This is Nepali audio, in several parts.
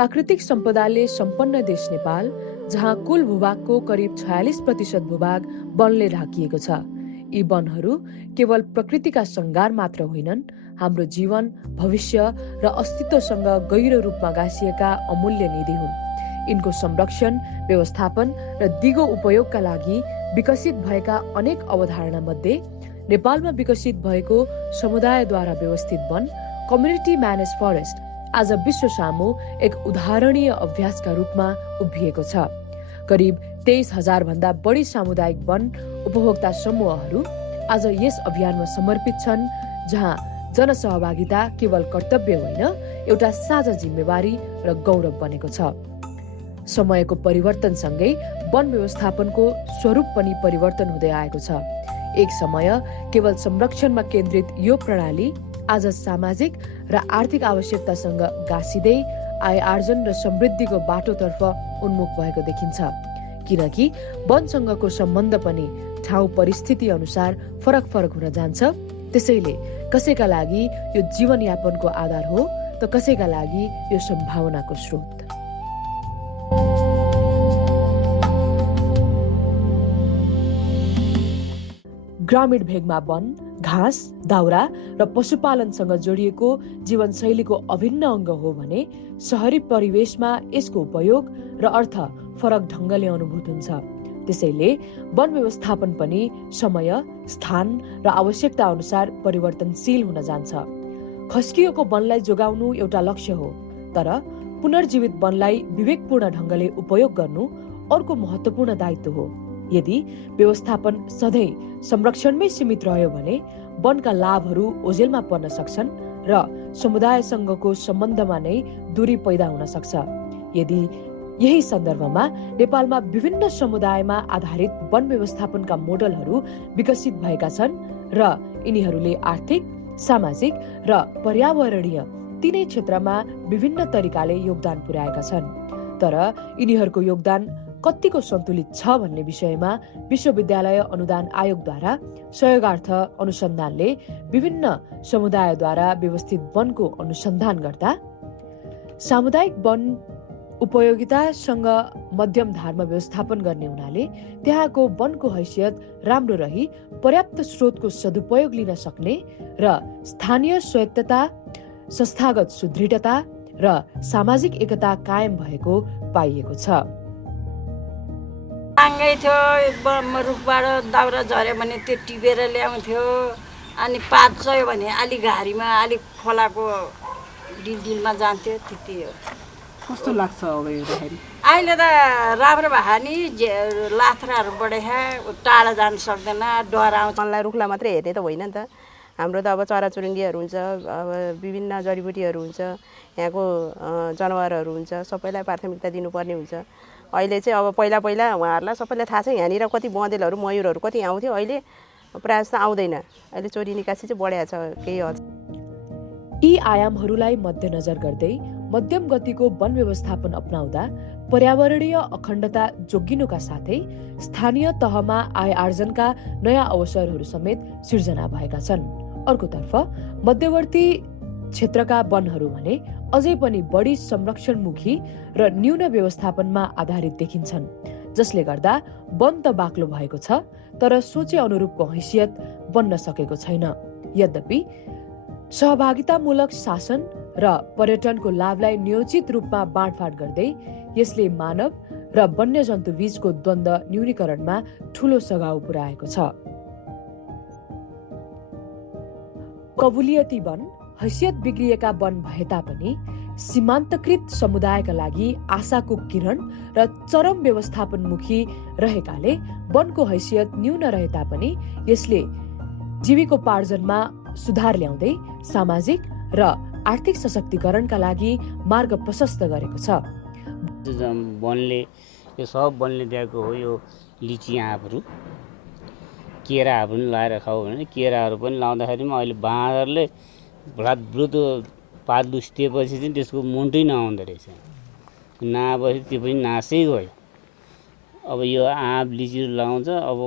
प्राकृतिक सम्पदाले सम्पन्न देश नेपाल, जहाँ कुल भूभागको करिब 46% भूभाग वनले ढाकिएको छ। यी वनहरू केवल प्रकृतिका सङ्गार मात्र होइनन्, हाम्रो जीवन, भविष्य र अस्तित्वसँग गहिरो रूपमा गाँसिएका अमूल्य निधि हुन्। यिनको संरक्षण, व्यवस्थापन र दिगो उपयोगका लागि विकसित भएका अनेक अवधारणा मध्ये नेपालमा विकसित भएको समुदायद्वारा व्यवस्थित वन, कम्युनिटी म्यानेज फरेस्ट, आज विश्व सामु एक उदाहरणीय अभ्यासका रूपमा उभिएको छ। करिब 23,000 भन्दा बढी सामुदायिक वन उपभोक्ता समूहहरू आज यस अभियानमा समर्पित छन्, जहाँ जनसहभागिता केवल कर्तव्य होइन, एउटा साझा जिम्मेवारी र गौरव बनेको छ। समयको परिवर्तनसँगै वन व्यवस्थापनको स्वरूप पनि परिवर्तन हुँदै आएको छ। एक समय केवल संरक्षणमा केन्द्रित यो प्रणाली आज सामाजिक र आर्थिक आवश्यकतासँग गाँसिँदै आय आर्जन र समृद्धिको बाटोतर्फ उन्मुख भएको देखिन्छ। किनकि वनसँगको सम्बन्ध पनि ठाउँ परिस्थिति अनुसार फरक फरक हुन जान्छ। त्यसैले कसैका लागि यो जीवनयापनको आधार हो, त कसैका लागि यो सम्भावनाको स्रोत। ग्रामीण भेगमा वन, घाँस, दाउरा र पशुपालनसँग जोडिएको जीवनशैलीको अभिन्न अङ्ग हो भने शहरी परिवेशमा यसको उपयोग र अर्थ फरक ढङ्गले अनुभूत हुन्छ। त्यसैले वन व्यवस्थापन पनि समय, स्थान र आवश्यकता अनुसार परिवर्तनशील हुन जान्छ। खस्किएको वनलाई जोगाउनु एउटा लक्ष्य हो, तर पुनर्जीवित वनलाई विवेकपूर्ण ढङ्गले उपयोग गर्नु अर्को महत्त्वपूर्ण दायित्व हो। यदि व्यवस्थापन सधैँ संरक्षणमै सीमित रह्यो भने वनका लाभहरू ओझेलमा पर्न सक्छन् र समुदायसँगको सम्बन्धमा नै दूरी पैदा हुन सक्छ। यदि यही सन्दर्भमा नेपालमा विभिन्न समुदायमा आधारित वन व्यवस्थापनका मोडलहरू विकसित भएका छन् र यिनीहरूले आर्थिक, सामाजिक र पर्यावरणीय तीनै क्षेत्रमा विभिन्न तरिकाले योगदान पुर्याएका छन्। तर यिनीहरूको योगदान कतिको सन्तुलित छ भन्ने विषयमा विश्वविद्यालय अनुदान आयोगद्वारा सहयोगार्थ अनुसन्धानले विभिन्न समुदायद्वारा व्यवस्थित वनको अनुसन्धान गर्दा सामुदायिक वन उपयोगितासँग मध्यम धारमा व्यवस्थापन गर्ने हुनाले त्यहाँको वनको हैसियत राम्रो रही पर्याप्त स्रोतको सदुपयोग लिन सक्ने र स्थानीय स्वायत्तता, संस्थागत सुदृढता र सामाजिक एकता कायम भएको पाइएको छ। आँगै थियो, रुखबाट दाउरा झऱ्यो भने त्यो टिपेर ल्याउँथ्यो, अनि पात चह्यो भने अलिक घारीमा अलिक खोलाको डिलमा जान्थ्यो। त्यति हो। कस्तो लाग्छ अब हेर्दाखेरि? अहिले त राम्रो भयो नि, लाथ्राहरू बढे टाढा जान सक्दैन, डर आउँछ। वनलाई रुखलाई मात्रै हेर्ने त होइन नि त। हाम्रो त अब चराचुरुङ्गीहरू हुन्छ, अब विभिन्न जडीबुटीहरू हुन्छ, यहाँको जनावरहरू हुन्छ, सबैलाई प्राथमिकता दिनुपर्ने हुन्छ। अहिले चाहिँ अब पहिला उहाँहरूलाई सबैलाई थाहा छ यहाँनिर कति बँदेलहरू, मयुरहरू कति आउँथ्यो, अहिले प्रायः जस्तो आउँदैन। अहिले चोरी निकासी चाहिँ बढेको छ केही हद। यी आयामहरूलाई मध्यनजर गर्दै मध्यम गतिको वन व्यवस्थापन अपनाउँदा पर्यावरणीय अखण्डता जोगिनुका साथै स्थानीय तहमा आय आर्जनका नयाँ अवसरहरू समेत सिर्जना भएका छन्। अर्कोतर्फ मध्यवर्ती क्षेत्रका वनहरू भने अझै पनि बढी संरक्षणमुखी र न्यून व्यवस्थापनमा आधारित देखिन्छन्, जसले गर्दा वन त बाक्लो भएको छ, तर सोचे अनुरूपको हैसियत बन्न सकेको छैन। यद्यपि सहभागितामूलक शासन र पर्यटनको लाभलाई नियोजित रूपमा बाँडफाँड गर्दै यसले मानव र वन्यजन्तु बीचको द्वन्द्व न्यूनीकरणमा ठूलो सघाउ पुर्याएको छ। कबुलियती वन हैसियत बिग्रिएका वन भए तापनि सीमान्तकृत समुदायका लागि आशाको किरण र चरम व्यवस्थापनमुखी रहेकाले वनको हैसियत न्यून रहे तापनि यसले जीविकोपार्जनमा सुधार ल्याउँदै सामाजिक र आर्थिक सशक्तिकरणका लागि मार्ग प्रशस्त गरेको छ। वनले यो सब वनले दिएको हो। यो लिची आँपहरू, केराहरू पनि लाएर खाऊ भने केराहरू पनि लाउँदाखेरि अहिले बाँदरले भ्रातभृत पात लुस्टिएपछि चाहिँ त्यसको मुन्टै नआउँदो रहेछ। नआएपछि त्यो पनि नासै गयो। अब यो आँप लिचीहरू लाउँछ, अब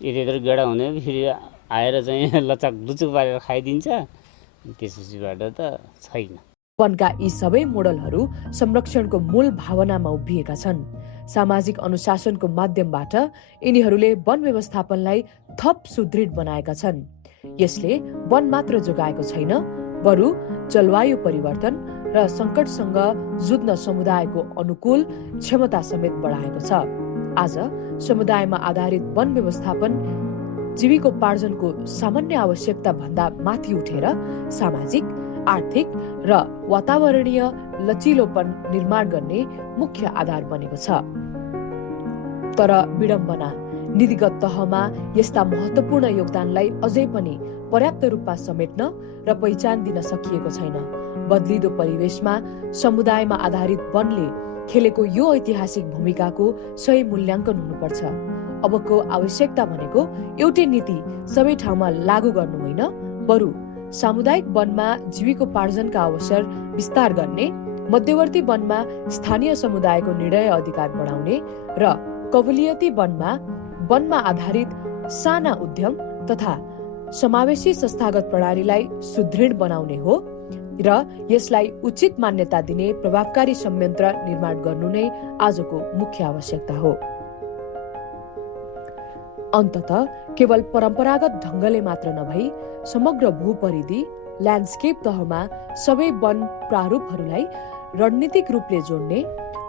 यति गेडा हुँदैन, फेरि आएर चाहिँ लचक लुचुक पारेर खाइदिन्छ। त्यसपछिबाट त छैन। वनका यी सबै मोडलहरू संरक्षणको मूल भावनामा उभिएका छन्। सामाजिक अनुशासनको माध्यमबाट यिनीहरूले वन व्यवस्थापनलाई थप सुदृढ बनाएका छन्। यसले वन मात्र जोगाएको छैन, बरु जलवायु परिवर्तन र संकटसँग जुझ्न समुदायको अनुकूल क्षमता समेत बढाएको छ। आज समुदायमा आधारित वन व्यवस्थापन जीविकोपार्जनको सामान्य आवश्यकता भन्दा माथि उठेर सामाजिक, आर्थिक र वातावरणीय लचिलोपन निर्माण गर्ने मुख्य आधार बनेको छ। तर विडम्बना, नीतिगत तहमा यस्ता महत्त्वपूर्ण योगदानलाई अझै पनि पर्याप्त रूपमा समेट्न र पहिचान दिन सकिएको छैन। बदलिदो परिवेशमा समुदायमा आधारित वनले खेलेको यो ऐतिहासिक भूमिकाको सही मूल्याङ्कन हुनुपर्छ। अबको आवश्यकता भनेको एउटै नीति सबै ठाउँमा लागू गर्नु होइन, बरु सामुदायिक वनमा जीविकोपार्जनका अवसर विस्तार गर्ने, मध्यवर्ती वनमा स्थानीय समुदायको निर्णय अधिकार बढाउने र कबुलियती वनमा आधारित साना उद्यम तथा समावेशी संस्थागत प्रणालीलाई सुदृढ बनाउने हो र यसलाई उचित मान्यता दिने प्रभावकारी संयन्त्र निर्माण गर्नु नै आजको मुख्य आवश्यकता हो। अन्ततः केवल परम्परागत ढङ्गले मात्र नभई समग्र भूपरिधि ल्यान्डस्केप तहमा सबै वन प्रारूपहरूलाई रणनीतिक रूपले जोड्ने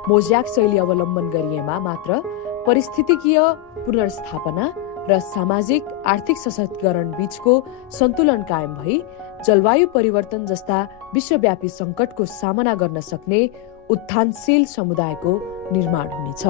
मोज्याक शैली अवलम्बन गरिएमा मात्र परिस्थितिकीय पुनर्स्थापना र सामाजिक आर्थिक सशक्तिकरण बीचको सन्तुलन कायम भई जलवायु परिवर्तन जस्ता विश्वव्यापी सङ्कटको सामना गर्न सक्ने उत्थानशील समुदायको निर्माण हुनेछ।